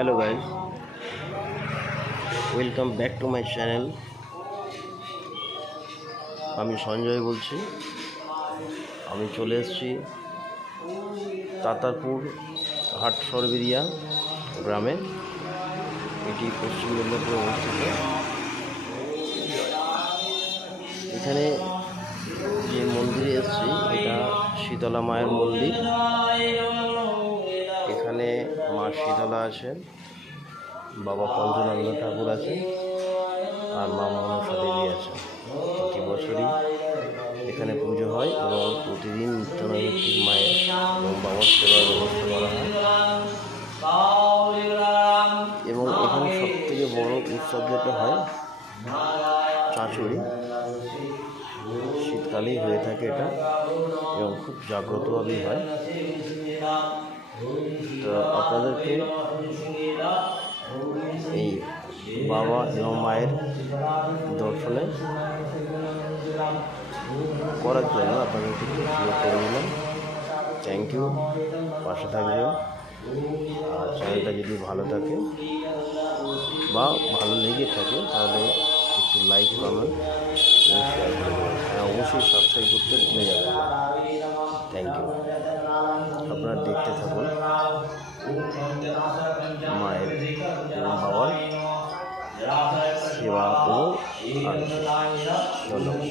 Hello guys, welcome back to my channel. আমি সঞ্জয় বলছি। আমি চলে এসেছি তাতারপুর হাট সরবেরিয়া গ্রামে। এটি পশ্চিম মেদিনীপুরে অবস্থিত। এখানে যে মন্দিরে এসেছি এটা শীতলা মায়ের মন্দির। এখানে মা শীতলা আছেন, বাবা পঞ্চনন্দ ঠাকুর আছেন আর মা মনসা দেবী আছেন। প্রতি বছরই এখানে পুজো হয় এবং প্রতিদিন নিত্যনৈমিত্তিক মায়ের এবং বাবার সেবার ব্যবস্থা করা হয়। এবং এখানে সবথেকে বড় উৎসব যেটা হয় চাঁচড়ি, শীতকালেই হয়ে থাকে এটা এবং খুব জাগ্রতভাবেই হয়। তো আপনাদেরকে এই বাবা এবং মায়ের দর্শনে করার জন্য আপনাদেরকে ভিডিও করে নিলাম। থ্যাংক ইউ, পাশে থাকবেন। আর চ্যানেলটা যদি ভালো থাকে বা ভালো লেগে থাকে তাহলে একটু লাইক, কমেন্ট এবং শেয়ার করে দেবেন। অবশ্যই সাবস্ক্রাইব করতে ভুলে যাবেন। Thank you. আপনারা দেখতে থাকুন মায়ের এবং বাবার সেবা এবং ধন্যবাদ।